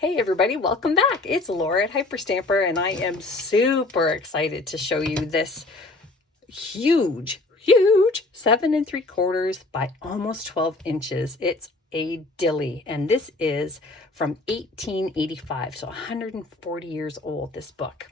Hey everybody, welcome back. It's Laura at Hyperstamper, and I am super excited to show you this huge 7 3/4 by almost 12 inches. It's a dilly, and this is from 1885, so 140 years old, this book.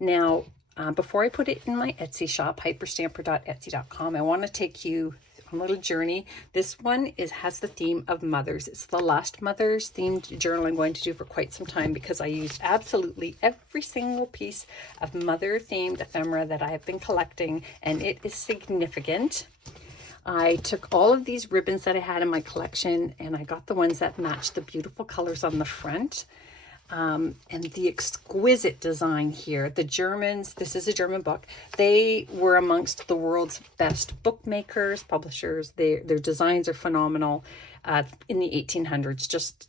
Now, before I put it in my Etsy shop, hyperstamper.etsy.com, I want to take you on a little journey. This one has the theme of mothers. It's the last Mother's themed journal I'm going to do for quite some time, because I used absolutely every single piece of mother themed ephemera that I have been collecting, and it is significant. I took all of these ribbons that I had in my collection, and I got the ones that matched the beautiful colors on the front. And the exquisite design here. The Germans, this is a German book, they were amongst the world's best bookmakers, publishers. Their designs are phenomenal in the 1800s, just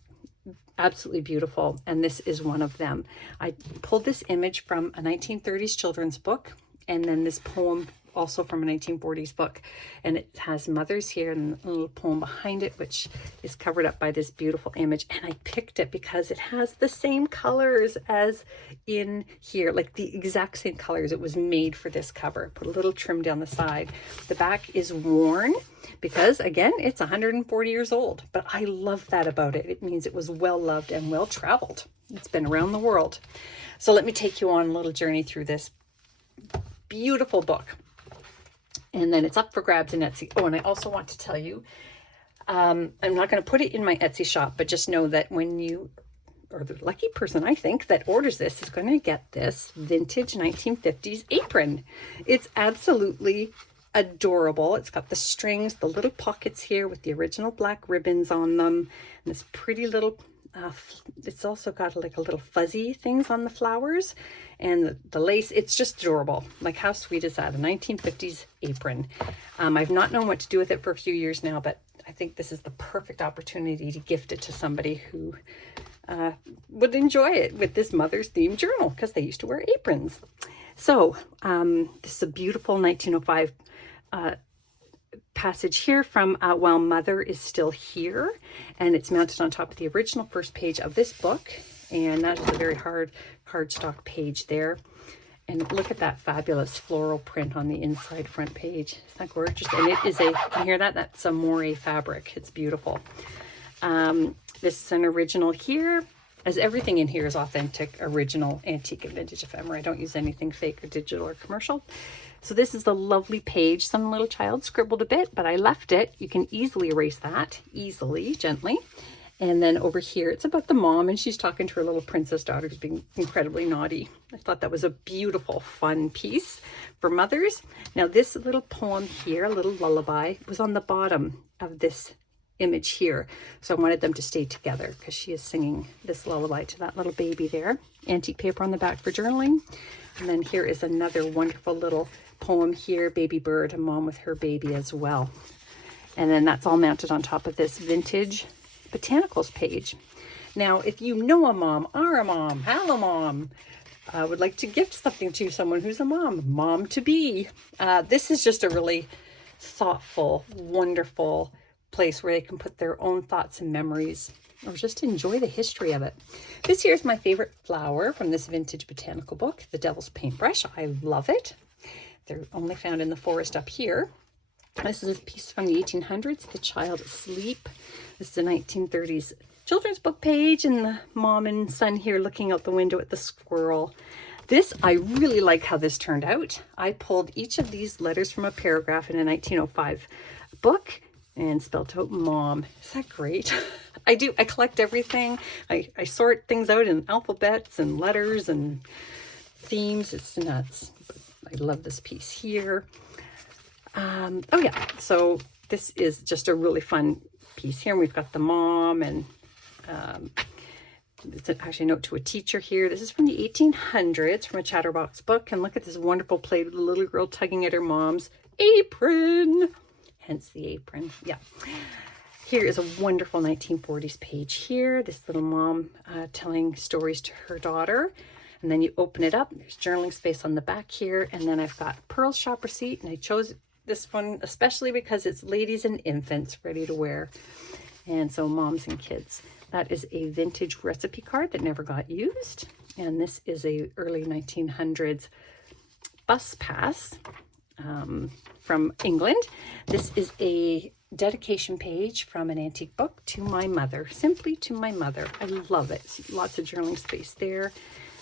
absolutely beautiful. And this is one of them. I pulled this image from a 1930s children's book, and then this poem also from a 1940s book, and it has mothers here and a little poem behind it, which is covered up by this beautiful image. And I picked it because it has the same colors as in here, like the exact same colors. It was made for this cover. Put a little trim down the side. The back is worn because, again, it's 140 years old, but I love that about it. It means it was well loved and well traveled. It's been around the world. So let me take you on a little journey through this beautiful book. And then it's up for grabs in Etsy. Oh, and I also want to tell you, I'm not going to put it in my Etsy shop, but just know that when you, or the lucky person, I think, that orders this is going to get this vintage 1950s apron. It's absolutely adorable. It's got the strings, the little pockets here with the original black ribbons on them, and this pretty little it's also got like a little fuzzy things on the flowers, and the lace. It's just adorable. Like, how sweet is that? A 1950s apron. I've not known what to do with it for a few years now, but I think this is the perfect opportunity to gift it to somebody who would enjoy it with this Mother's themed journal, because they used to wear aprons. So this is a beautiful 1905 passage here from While Mother is Still Here, and it's mounted on top of the original first page of this book, and that is a very hard cardstock page there. And look at that fabulous floral print on the inside front page. Isn't that gorgeous? And it is you can hear that? That's a moire fabric. It's beautiful. This is an original here, as everything in here is authentic, original, antique, and vintage ephemera. I don't use anything fake or digital or commercial. So this is the lovely page. Some little child scribbled a bit, but I left it. You can easily erase that, easily, gently. And then over here, it's about the mom, and she's talking to her little princess daughter who's being incredibly naughty. I thought that was a beautiful, fun piece for mothers. Now, this little poem here, a little lullaby, was on the bottom of this image here. So I wanted them to stay together because she is singing this lullaby to that little baby there. Antique paper on the back for journaling. And then here is another wonderful little poem here, Baby Bird, a mom with her baby as well. And then that's all mounted on top of this vintage botanicals page. Now, if you know a mom, are a mom, have a mom, would like to gift something to someone who's a mom to be, this is just a really thoughtful, wonderful place where they can put their own thoughts and memories, or just enjoy the history of it. This here is my favorite flower from this vintage botanical book, the Devil's Paintbrush. I love it. They're only found in the forest up here. This is a piece from the 1800s, The Child Asleep. This is a 1930s children's book page, and the mom and son here looking out the window at the squirrel. This, I really like how this turned out. I pulled each of these letters from a paragraph in a 1905 book and spelled out mom. Is that great? I collect everything. I sort things out in alphabets and letters and themes. It's nuts. I love this piece here. Oh yeah, so this is just a really fun piece here. And we've got the mom, and it's actually a note to a teacher here. This is from the 1800s, from a Chatterbox book. And look at this wonderful play with the little girl tugging at her mom's apron. Hence the apron. Yeah. Here is a wonderful 1940s page here. This little mom telling stories to her daughter. And then you open it up. There's journaling space on the back here. And then I've got Pearl's shop receipt. And I chose this one especially because it's ladies and infants ready to wear. And so moms and kids. That is a vintage recipe card that never got used. And this is a early 1900s bus pass from England. This is a dedication page from an antique book to my mother, simply to my mother. I love it. Lots of journaling space there.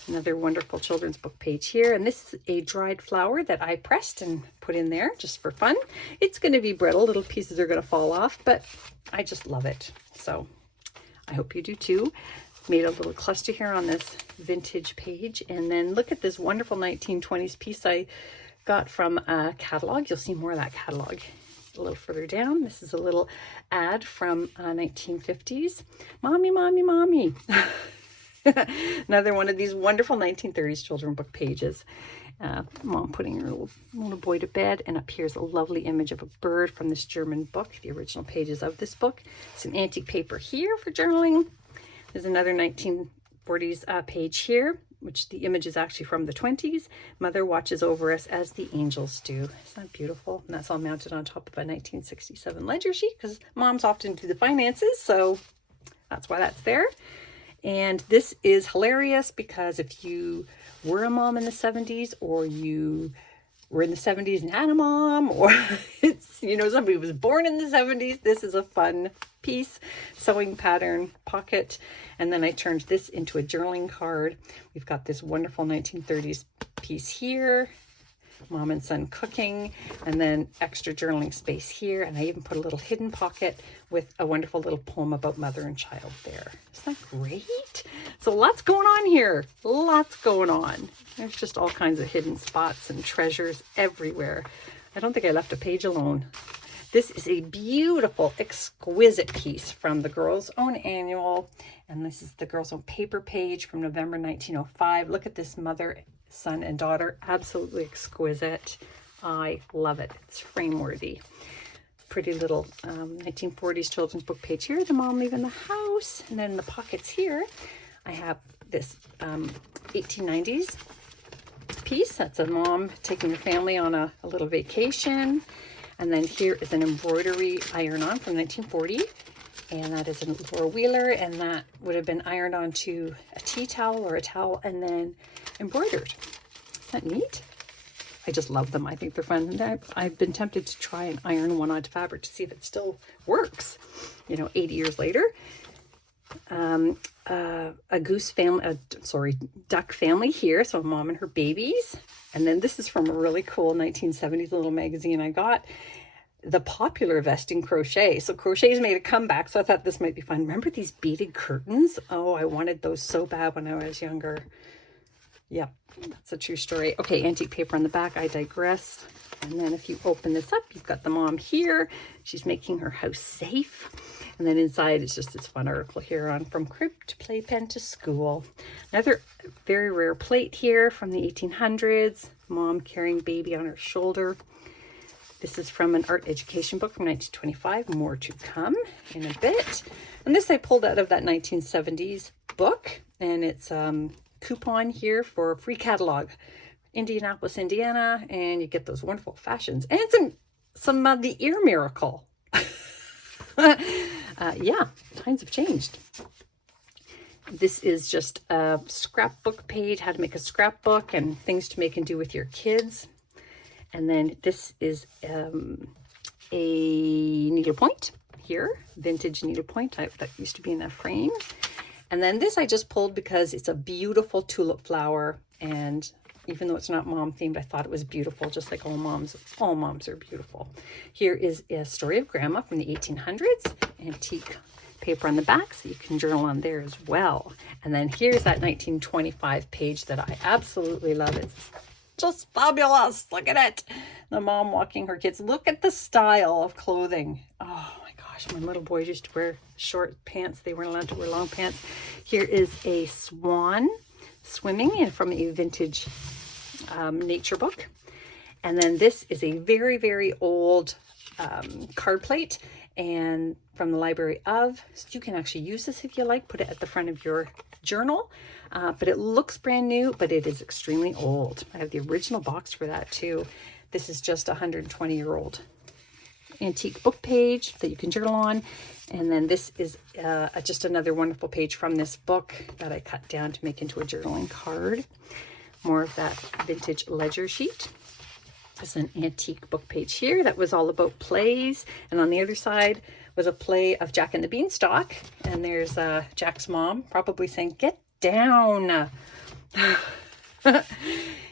Another wonderful children's book page here. And this is a dried flower that I pressed and put in there just for fun. It's going to be brittle. Little pieces are going to fall off, but I just love it. So I hope you do too. Made a little cluster here on this vintage page. And then look at this wonderful 1920s piece I got from a catalog. You'll see more of that catalog a little further down. This is a little ad from 1950s. Mommy, mommy, mommy. Another one of these wonderful 1930s children book pages. Mom putting her little boy to bed, and up here's a lovely image of a bird from this German book, the original pages of this book. Some antique paper here for journaling. There's another 1940s page here, which the image is actually from the 20s. Mother watches over us as the angels do. Isn't that beautiful? And that's all mounted on top of a 1967 ledger sheet, because moms often do the finances, so that's why that's there. And this is hilarious because if you were a mom in the 70s, or you were in the 70s and had a mom, or it's, you know, somebody was born in the 70s, this is a fun piece. Sewing pattern pocket. And then I turned this into a journaling card. We've got this wonderful 1930s piece here. Mom and son cooking, and then extra journaling space here. And I even put a little hidden pocket with a wonderful little poem about mother and child there. Isn't that great? So lots going on here. Lots going on. There's just all kinds of hidden spots and treasures everywhere. I don't think I left a page alone. This is a beautiful, exquisite piece from the Girls' Own Annual. And this is the Girls' Own paper page from November 1905. Look at this mother, son, and daughter. Absolutely exquisite. I love it. It's frame-worthy. Pretty little 1940s children's book page here. The mom leaving the house. And then in the pockets here, I have this 1890s piece. That's a mom taking her family on a little vacation. And then here is an embroidery iron-on from 1940. And that is a Laura Wheeler, and that would have been ironed onto a tea towel or a towel and then embroidered. Isn't that neat? I just love them. I think they're fun. And I've been tempted to try and iron one onto fabric to see if it still works, you know, 80 years later. A goose family, duck family here. So mom and her babies. And then this is from a really cool 1970s little magazine I got. The popular vest in crochet. So crochet's made a comeback, so I thought this might be fun. Remember these beaded curtains? Oh, I wanted those so bad when I was younger. Yep, that's a true story. Okay, antique paper on the back. I digress. And then if you open this up, you've got the mom here. She's making her house safe. And then inside, it's just this fun article here on From Crib to Playpen to School. Another very rare plate here from the 1800s. Mom carrying baby on her shoulder. This is from an art education book from 1925. More to come in a bit. And this I pulled out of that 1970s book. And it's coupon here for a free catalog. Indianapolis, Indiana. And you get those wonderful fashions. And some of the ear miracle. Yeah, times have changed. This is just a scrapbook page, how to make a scrapbook and things to make and do with your kids. And then this is a needlepoint here, vintage needlepoint that used to be in a frame. And then this I just pulled because it's a beautiful tulip flower. And even though it's not mom themed, I thought it was beautiful, just like all moms are beautiful. Here is a story of grandma from the 1800s, antique paper on the back, so you can journal on there as well. And then here's that 1925 page that I absolutely love. It's just fabulous. Look at it. The mom walking her kids. Look at the style of clothing. Oh my gosh, my little boys used to wear short pants. They weren't allowed to wear long pants. Here is a swan swimming from a vintage nature book. And then this is a very, very old card plate and from the Library of. So you can actually use this if you like. Put it at the front of your journal. But it looks brand new, but it is extremely old. I have the original box for that too. This is just a 120-year-old antique book page that you can journal on. And then this is just another wonderful page from this book that I cut down to make into a journaling card. More of that vintage ledger sheet. There's an antique book page here that was all about plays. And on the other side was a play of Jack and the Beanstalk. And there's Jack's mom probably saying, "Get down."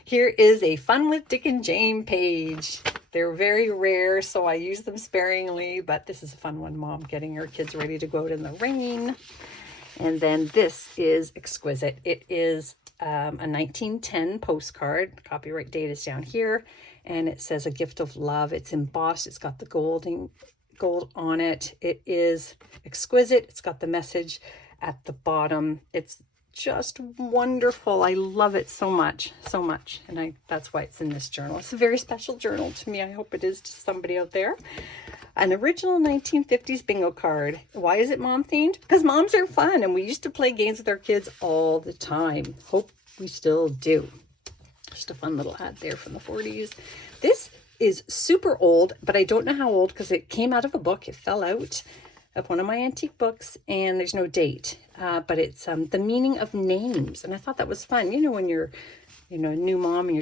Here is a Fun with Dick and Jane page. They're very rare, so I use them sparingly, but this is a fun one. Mom getting her kids ready to go out in the rain. And then this is Exquisite. It is a 1910 postcard. Copyright date is down here, and it says "A Gift of Love." It's embossed. It's got the gold on it. It is exquisite. It's got the message at the bottom. It's just wonderful. I love it so much, so much. And that's why it's in this journal. It's a very special journal to me. I hope it is to somebody out there. An original 1950s bingo card. Why is it mom themed? Because moms are fun, and we used to play games with our kids all the time. Hope we still do. Just a fun little ad there from the 40s. This is super old, but I don't know how old because it came out of a book. It fell out of one of my antique books, and there's no date, but it's The Meaning of Names. And I thought that was fun. You know, when you're, a new mom and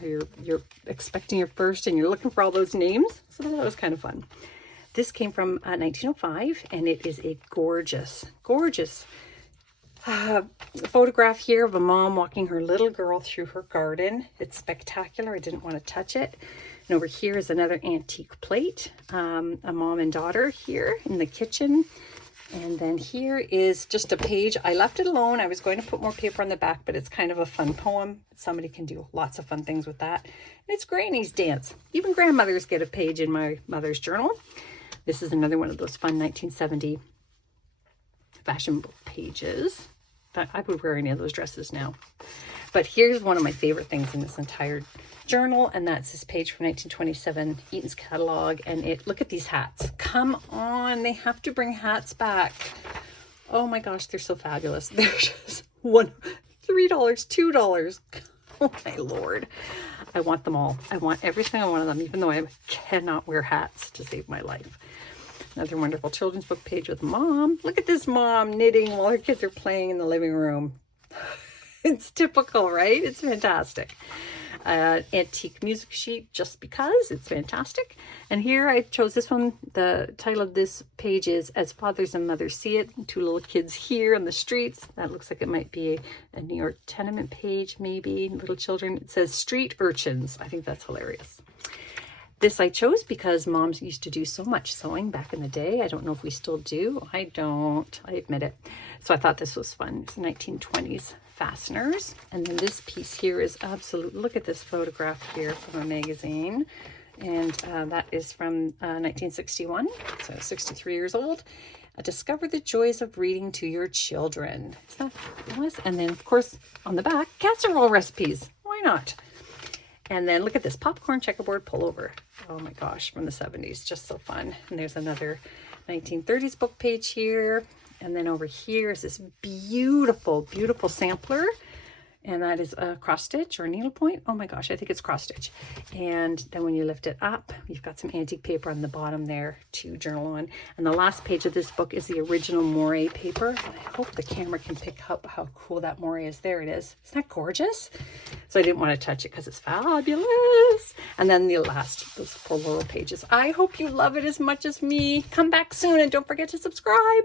you're expecting your first and you're looking for all those names. So that was kind of fun. This came from 1905, and it is a gorgeous, gorgeous photograph here of a mom walking her little girl through her garden. It's spectacular. I didn't want to touch it. And over here is another antique plate, a mom and daughter here in the kitchen. And then here is just a page. I left it alone. I was going to put more paper on the back, but it's kind of a fun poem. Somebody can do lots of fun things with that. And it's Granny's Dance. Even grandmothers get a page in my mother's journal. This is another one of those fun 1970 fashion book pages. But I would wear any of those dresses now. But here's one of my favorite things in this entire journal, and that's this page from 1927 Eaton's catalog. And look at these hats. Come on, they have to bring hats back. Oh my gosh, they're so fabulous. They're just $3, $2. Oh my Lord. I want them all. I want every single one of them, even though I cannot wear hats to save my life. Another wonderful children's book page with mom. Look at this mom knitting while her kids are playing in the living room. It's typical, right? It's fantastic. Antique music sheet, just because it's fantastic. And here I chose this one. The title of this page is As Fathers and Mothers See It. Two little kids here on the streets. That looks like it might be a New York tenement page, maybe. Little children. It says Street Urchins. I think that's hilarious. This I chose because moms used to do so much sewing back in the day. I don't know if we still do. I don't. I admit it. So I thought this was fun. It's 1920s fasteners. And then this piece here is absolute. Look at this photograph here from a magazine. And that is from 1961. So 63 years old. Discover the joys of reading to your children. Is that nice? And then, of course, on the back, casserole recipes. Why not? And then look at this popcorn checkerboard pullover. Oh my gosh, from the 70s. Just so fun. And there's another 1930s book page here. And then over here is this beautiful, beautiful sampler. And that is a cross stitch or a needlepoint. Oh my gosh, I think it's cross stitch. And then when you lift it up, you've got some antique paper on the bottom there to journal on. And the last page of this book is the original moire paper. And I hope the camera can pick up how cool that moire is. There it is. Isn't that gorgeous? So I didn't want to touch it because it's fabulous. And then the last, those four little pages. I hope you love it as much as me. Come back soon and don't forget to subscribe.